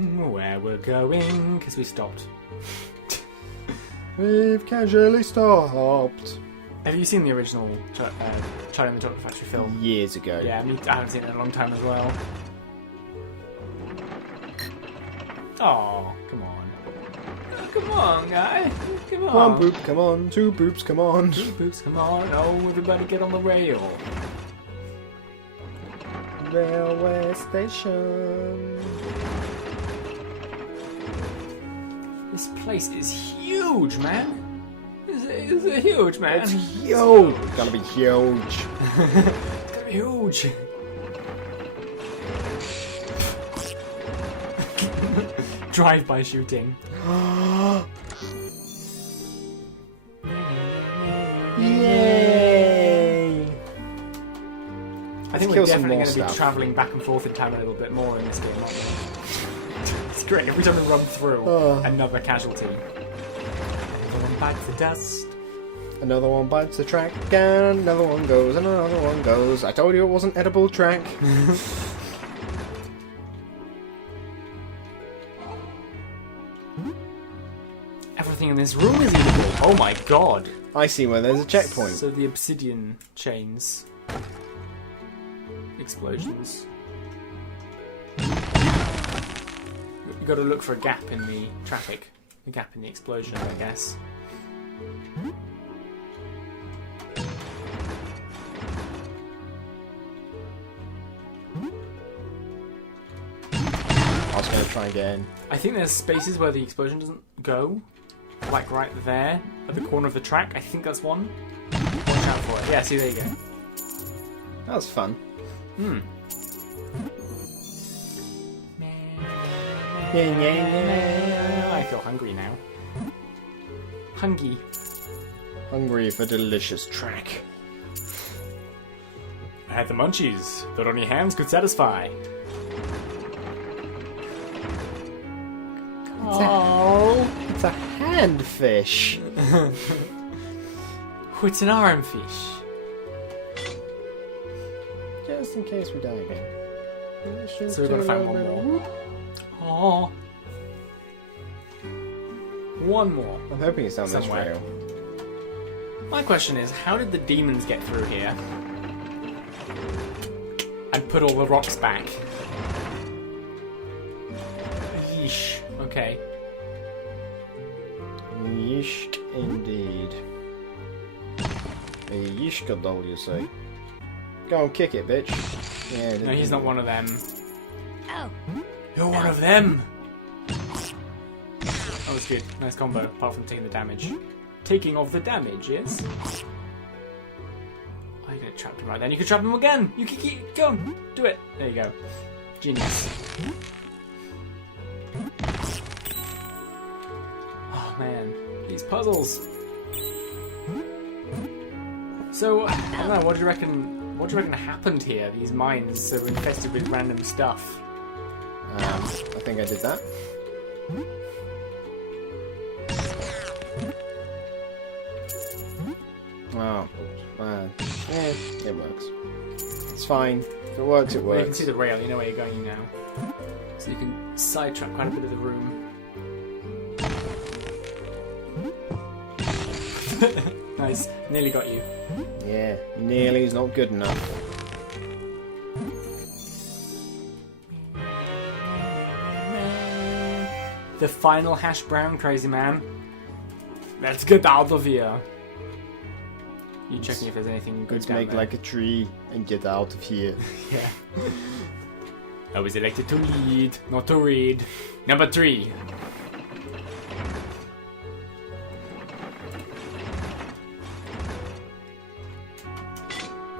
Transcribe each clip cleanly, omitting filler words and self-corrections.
knowing where we're going because we stopped. We've casually stopped. Have you seen the original Charlie and the Chocolate Factory film? Years ago. Yeah, I haven't seen it in a long time as well. Oh, come on. Come on, guy. Come on. Come on, Boop, come on. Two Boops, come on. Two Boops, come on. Oh, everybody get on the rail. Railway station. This place is huge, man. It's huge, man. It's huge. It's gonna be huge. It's gonna be huge. Drive-by shooting. Yay! I think we're definitely going to be travelling back and forth in time a little bit more in this game, aren't we? It's great. Every time we run through, another casualty. Another one bites the dust. Another one bites the track, and another one goes, and another one goes. I told you it wasn't edible track. Everything in this room is eatable. Oh my god. I see where there's a checkpoint. So the obsidian chains. Explosions. You've got to look for a gap in the traffic. A gap in the explosion, I guess. I was going to try and get in. I think there's spaces where the explosion doesn't go. Like right there, at the corner of the track. I think that's one. Watch out for it. Yeah, see, there you go. That was fun. I feel hungry now. Hungry. Hungry for delicious track. I had the munchies that only hands could satisfy. It's a handfish. Oh, it's an armfish. Just in case we die again. So we've got to find one more. Oh. One more. I'm hoping it's down this Somewhere. trail. My question is, how did the demons get through here? And put all the rocks back? Yeesh. Okay. Yeesh, indeed. A yeesh gadol, you say. Go and kick it, bitch. Yeah. No, he's not one of them. Oh. You're one of them! That was good. Nice combo, apart from taking the damage. Taking off the damage, yes? Oh, you could have trapped him right then. You could trap him again! You can keep... Go on! Do it! There you go. Genius. Oh, man. These puzzles. So, I don't know, what do you reckon... What do you reckon happened here? These mines are infested with random stuff. I think I did that. Oh, man. Yeah, it works. It's fine. If it works, it Well, you can works. see the rail, you know where you're going now. So you can sidetrack quite a bit of the room. Nice. Nearly got you. Yeah, nearly is not good enough. The final hash brown, crazy man. Let's get out of here. You checking if there's anything good Let's down make there. like a tree and get out of here. Yeah. I was elected to lead, not to read. Number 3.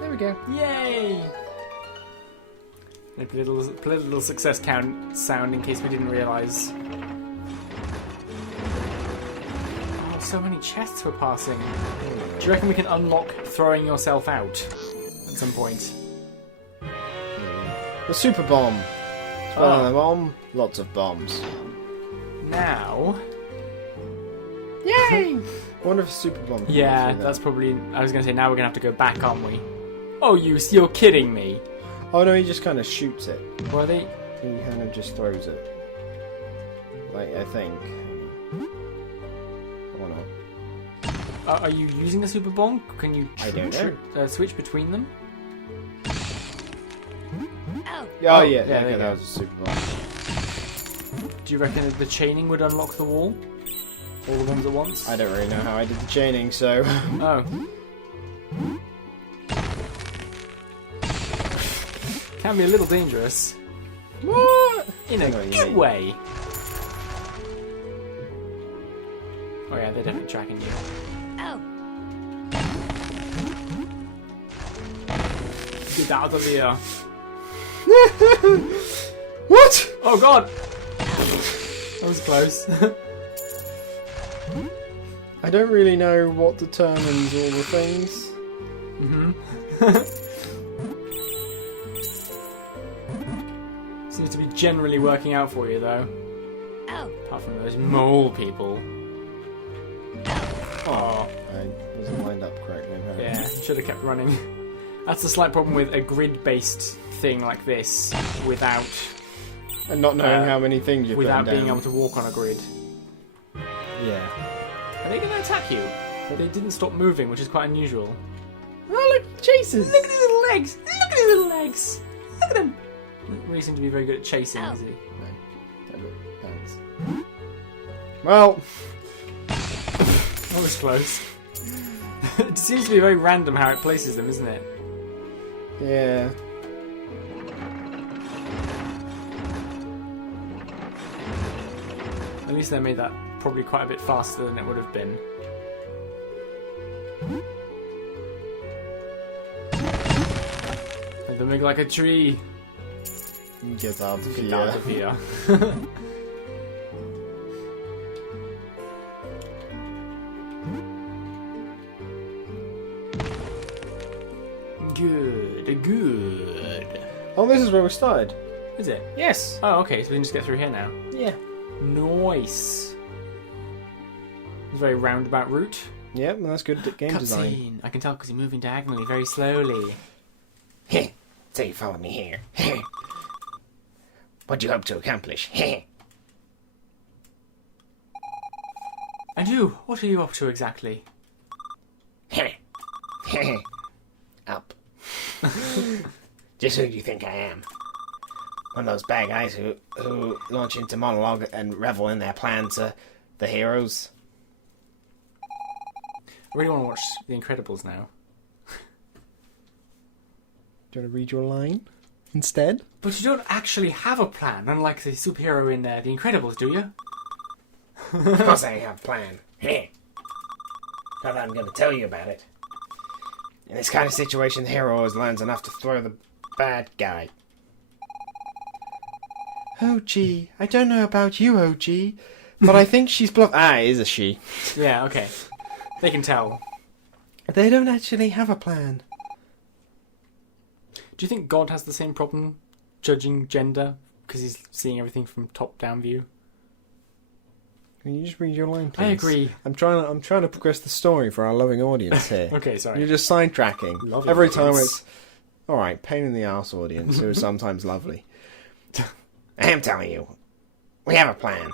There we go. Yay! Put a little success count sound in case we didn't realise. Oh, so many chests we're passing. Do you reckon we can unlock throwing yourself out at some point? The super bomb. Spelling a bomb. Lots of bombs. Now... Yay! I wonder if a super bomb. can Yeah, do that. that's probably... I was going to say, now we're going to have to go back, aren't we? Oh, you're kidding me. Oh no, he just kind of shoots it. Were they... He kind of just throws it. Like, I think. Or not. Are you using a super bonk? Can you I don't know. switch between them? Oh, Oh, yeah, yeah, okay, there that you was a super bomb. Do you reckon that the chaining would unlock the wall? All the ones at once? I don't really know how I did the chaining, so... Oh. Can be a little dangerous. What? In a good way. Oh yeah, they're definitely tracking you. Oh. Get out of here. What? Oh god! That was close. I don't really know what determines all the things. Seems to be generally working out for you though. Oh. Apart from those mole people. Oh. I wasn't lined up correctly. Apparently. Yeah, should have kept running. That's the slight problem with a grid-based thing like this without And not knowing how many things you're without putting being down. able to walk on a grid. Yeah. Are they going to attack you? They didn't stop moving, which is quite unusual. Oh, look, chases! Look at his little legs! Look at his little legs! Look at him! Doesn't really seem to be very good at chasing, is he? No. Thanks. Well... That was close. It seems to be very random how it places them, isn't it? Yeah. At least they made that probably quite a bit faster than it would have been. And they make like a tree. Get out of Get out here. of here. Good, good. Oh, this is where we started. Is it? Yes. Oh, okay, so we can just get through here now. Yeah. Nice. It's a very roundabout route. Yep, well, that's good game design. Cutscene. I can tell because you're moving diagonally very slowly. Heh. So you follow me here. Heh. What do you hope to accomplish? Heh. And you, what are you up to exactly? Heh. Heh. Up. Just who do you think I am? One of those bad guys who launch into monologue and revel in their plans, the heroes. I really want to watch The Incredibles now. Do you want to read your line instead? But you don't actually have a plan, unlike the superhero in The Incredibles, do you? Of course I have a plan. Heh. But I'm going to tell you about it. In this kind of situation, the hero always learns enough to throw the bad guy. Oh, gee. I don't know about you, OG, but I think she's bluff. Ah, it is a she. Yeah, okay. They can tell. They don't actually have a plan. Do you think God has the same problem judging gender because he's seeing everything from top-down view? Can you just read your line, please? I agree. I'm trying to progress the story for our loving audience here. Okay, sorry. You're just sidetracking. Loving Every audience. time it's... Alright, pain in the arse audience, who is sometimes lovely. I am telling you. We have a plan.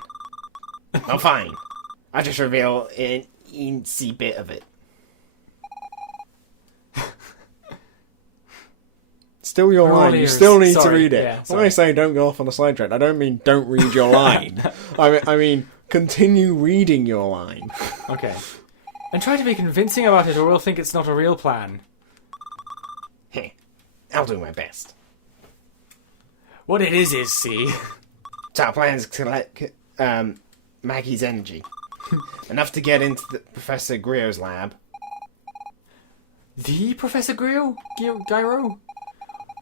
Oh, fine. I'll just reveal an eensy bit of it. Still your We're all line. You ears. still need to Sorry, read it. yeah, when sorry. I say don't go off on a sidetrack, I don't mean don't read your line. I mean continue reading your line. Okay. And try to be convincing about it or we'll think it's not a real plan. Heh. I'll do my best. What it is, see? So our plan is to collect Maggie's energy. Enough to get into Professor Greer's lab. The Professor Gyro?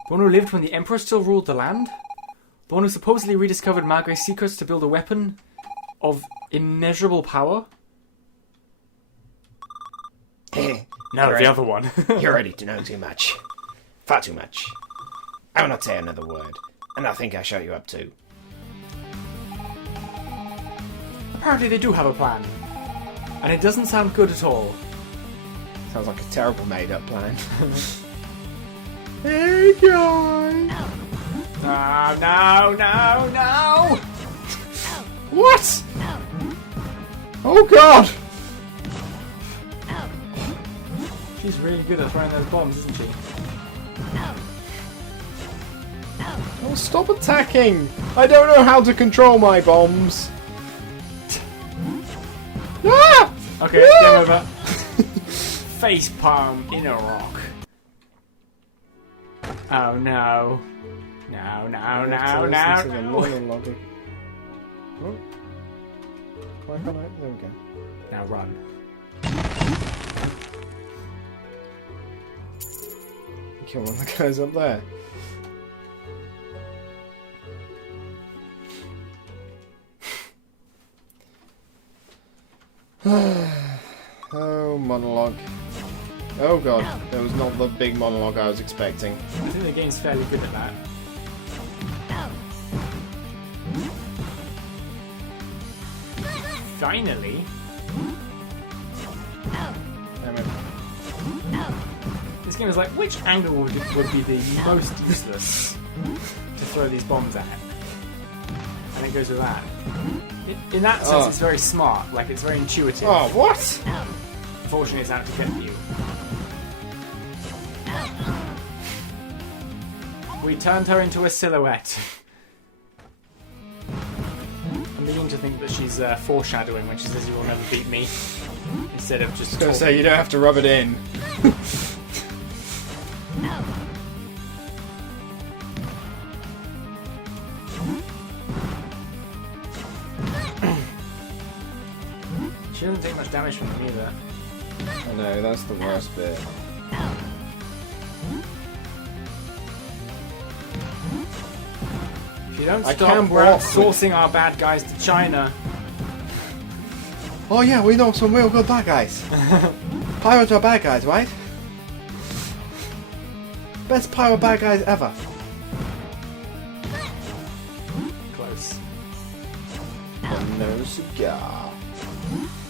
The one who lived when the Emperor still ruled the land? The one who supposedly rediscovered Margaret's secrets to build a weapon of immeasurable power? No, the other one. You're ready to know too much. Far too much. I will not say another word. And I think I shut you up too. Apparently they do have a plan. And it doesn't sound good at all. Sounds like a terrible made-up plan. Hey guys! No! What? Ow. Oh god! Ow. She's really good at throwing those bombs, isn't she? Ow. Ow. Oh, stop attacking! I don't know how to control my bombs. Ah! Okay, Ah! game over. Face palm in a rock. Oh no. No, no, no, no, no. Monologue. Oh. Why can't I? There we go. Now run. Kill one of the guys up there. Oh, monologue. Oh god, that was not the big monologue I was expecting. I think the game's fairly good at that. Ow. Finally. Ow. Damn it. Ow. This game is like, which angle would be the most useless to throw these bombs at? And it goes with that. In that sense, Oh. it's very smart. Like, it's very intuitive. Oh, what? Ow. Unfortunately, it's out to get you. We turned her into a silhouette. I'm beginning to think that she's foreshadowing when she says you will never beat me. Instead of just I was gonna talking. say, you don't have to rub it in. Ow. She doesn't take much damage from them either. I know, that's the worst bit. Ow. If you don't I stop, can we're walk outsourcing our bad guys to China. Oh yeah, we know some real good bad guys. Pirates are bad guys, right? Best pirate bad guys ever. Close. And no cigar.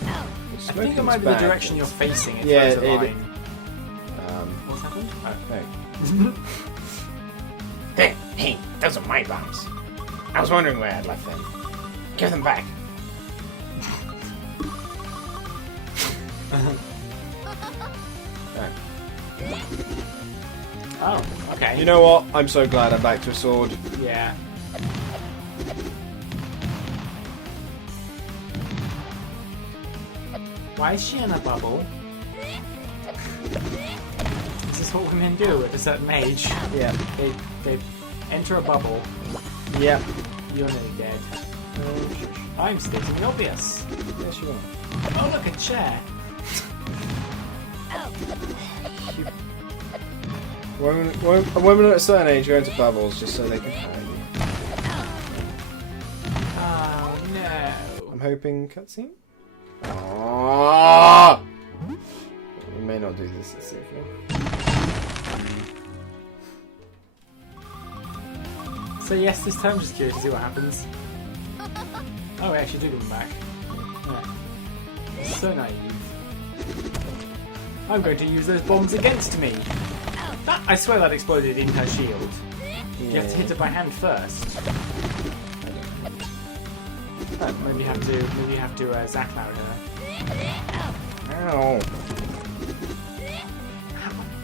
Ow. I think it might be the direction you're facing. It Yeah, throws a it- line. Um, What's happened? Oh. hey. Hey, those are my bombs. I was wondering where I'd left them. Give them back. Oh, okay. You know what? I'm so glad I'm back to a sword. Yeah. Why is she in a bubble? Is this what women do at a certain age? Yeah. They enter a bubble. Yep. You're nearly dead. I'm stating the obvious. Yes, you are. Oh, look, a chair. Ow. Women at a certain age go into bubbles just so they can hide you. Oh, no. I'm hoping cutscene? Oh! We may not do this as safely. So yes, this time I'm just curious to see what happens. Oh, we actually do give them back. Yeah. So naive. I'm going to use those bombs against me. That, I swear that exploded in her shield. You have to hit her by hand first. Oh, maybe you have to Zack loud her. Ow!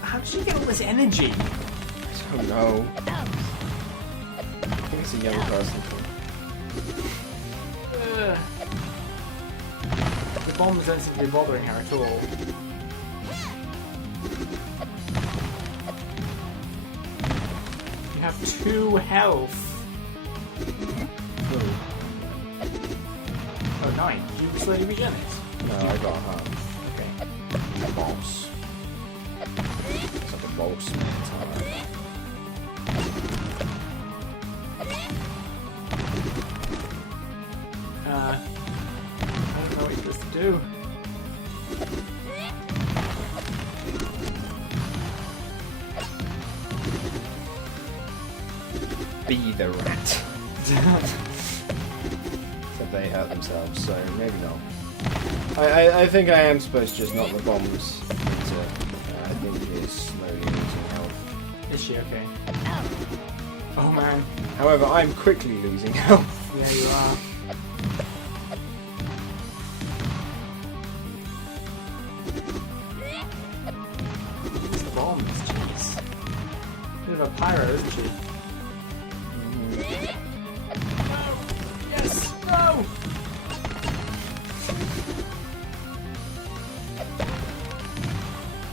How did she get all this energy? I don't know. I think it's a young person. Ugh. The bombs don't seem to be bothering her at all. You have 2 health. Oh, 9. You slowly regen it. No, I got half. Okay. Boss. It's like a boss man. I don't know what you're supposed to do. Be the rat. Except they hurt themselves, so maybe not. I think I am supposed to just knock the bombs into. I think it is slowly losing health. Is she okay? Oh man. However, I'm quickly losing health. Yeah, you are. of a pyro, isn't she? No! Yes! No!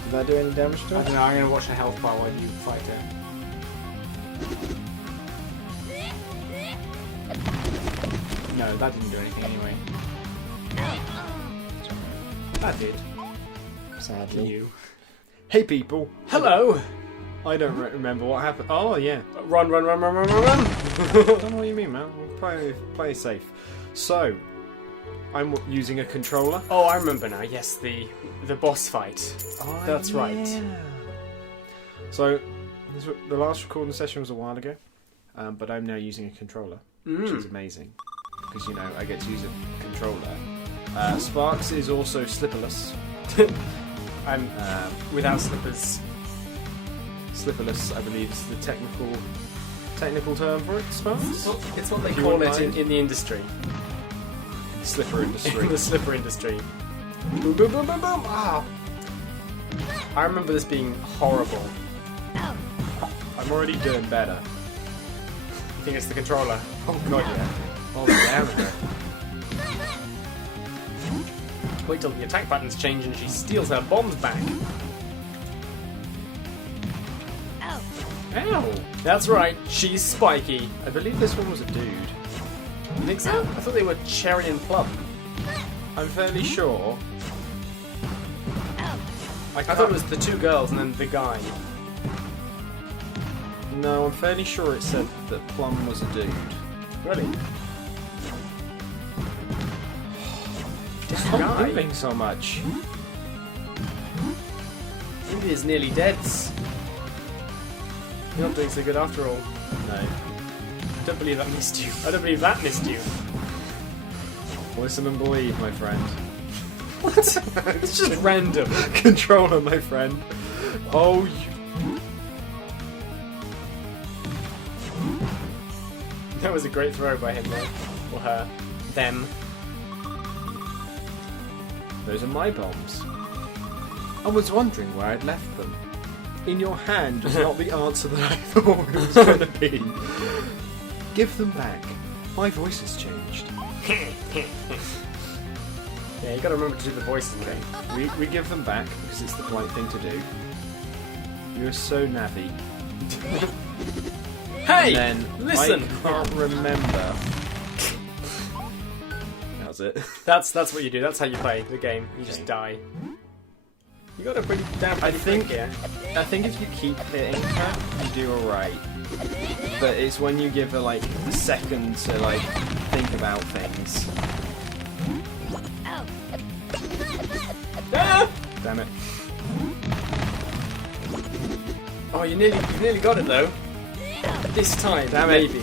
Did that do any damage to I it? don't know, I'm gonna watch the health bar while you fight it. No, that didn't do anything anyway. That did. To Sadly. you. Hey people. Hello! I don't remember what happened. Oh yeah. Run, run, run, run, run, run, run! I don't know what you mean, man. We'll play safe. So, I'm using a controller. Oh, I remember now. Yes, the boss fight. Oh, That's right. So, the last recording session was a while ago, but I'm now using a controller, which is amazing because I get to use a controller. Sparks is also slipperless. I'm without slippers. Slipperless, I believe, is the technical term for it. Sparks. It's what they If you call wouldn't it mind. in the industry. Slipper industry. In the slipper industry. Boom, boom, boom, boom, boom. Ah. I remember this being horrible. I'm already doing better. You think it's the controller? Oh god, yeah. Oh damn her. Wait till the attack buttons change and she steals her bombs back. Ow. Ow! That's right, she's spiky. I believe this one was a dude. You think so? I thought they were cherry and plum. I'm fairly sure. Ow. I thought it was the two girls and then the guy. No, I'm fairly sure it said that Plum was a dude. Really? Stop guy. moving so much. Indy is nearly dead. You're not doing so good after all. No. I don't believe that missed you. I don't believe that missed you. Listen and believe, my friend. What? It's just random. Controller, my friend. Oh, you... That was a great throw by him though. Or her. Them. Those are my bombs. I was wondering where I'd left them. In your hand was not the answer that I thought it was going to be. Give them back. My voice has changed. Yeah, you gotta remember to do the voices, okay? We give them back because it's the polite thing to do. You're so navvy. Hey! And then listen! I can't remember. That was it. That's what you do. That's how you play the game. You just Okay. die. You got a pretty damn I pretty think quick, yeah. I think if you keep hitting her, you do alright. But it's when you give her like a second to like think about things. Ow. Ah! Damn it. Oh, you nearly got it though. This time, Damn it. maybe.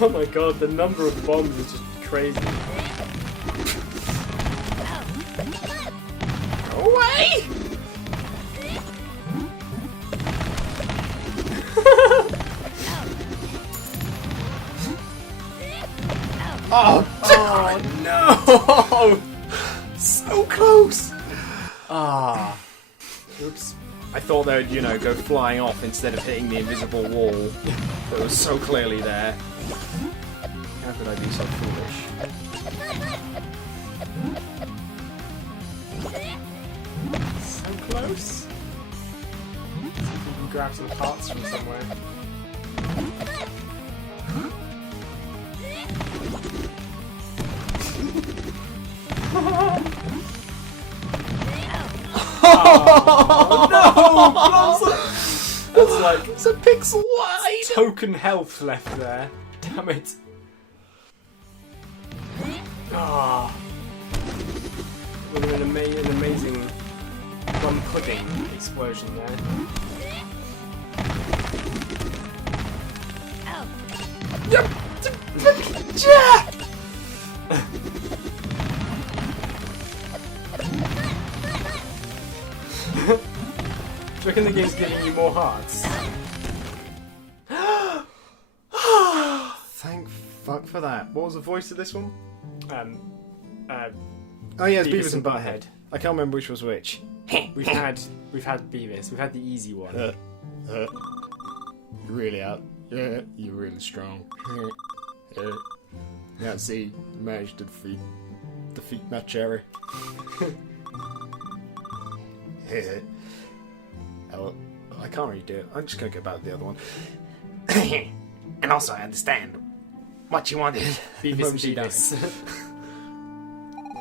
Oh my god, the number of bombs is just crazy. Go away! Oh no! So close! Ah. Oops. I thought they would, go flying off instead of hitting the invisible wall that was so clearly there. How could I be so foolish? So close. See if you can grab some parts from somewhere. Oh, no! That's like It's a pixel wide! token health left there. Damn it. Ah. Would have been an amazing plum pudding explosion there. Ow. Yep. Do you reckon the game's giving you more hearts? Thank fuck for that. What was the voice of this one? Oh yeah, it's Beavis and Butthead. I can't remember which was which. We've had Beavis. We've had the easy one. You really are. Yeah, you're really strong. Yeah, see, you managed to defeat Matt Cherry. Oh, I can't really do it. I'm just gonna go back to the other one. And also, I understand what you wanted. Beavis and Beavis.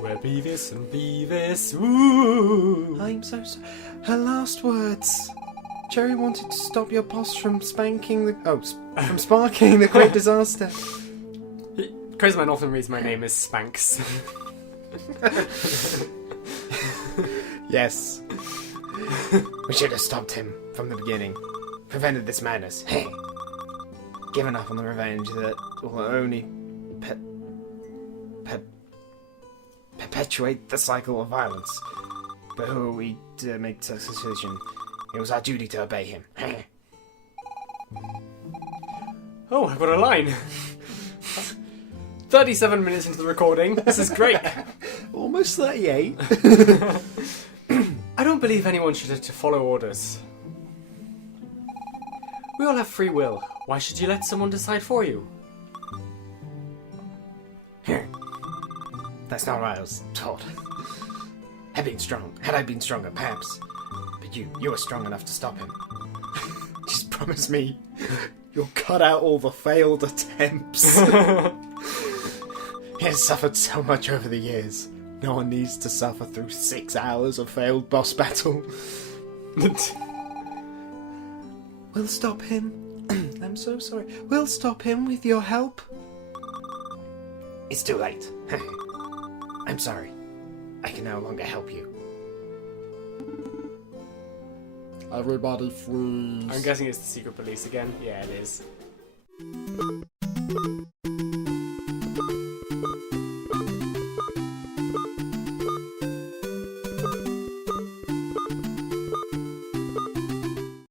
We're Beavis and Beavis. Ooh. I'm so sorry. Her last words. Cherry wanted to stop your boss from spanking the... from sparking the great disaster. Crazy Man often reads my name as Spanks. Yes. We should have stopped him from the beginning. Prevented this madness. Hey! Given up on the revenge that will only perpetuate the cycle of violence. But who are we to make such a decision? It was our duty to obey him. Oh, I've got a line. 37 minutes into the recording. This is great. Almost 38. I don't believe anyone should have to follow orders. We all have free will. Why should you let someone decide for you? That's not what I was told. Had I been stronger, perhaps. But you were strong enough to stop him. Just promise me you'll cut out all the failed attempts. He has suffered so much over the years. No one needs to suffer through 6 hours of failed boss battle. We'll stop him. I'm so sorry. We'll stop him with your help. It's too late. I'm sorry. I can no longer help you. Everybody freeze. I'm guessing it's the secret police again. Yeah, it is.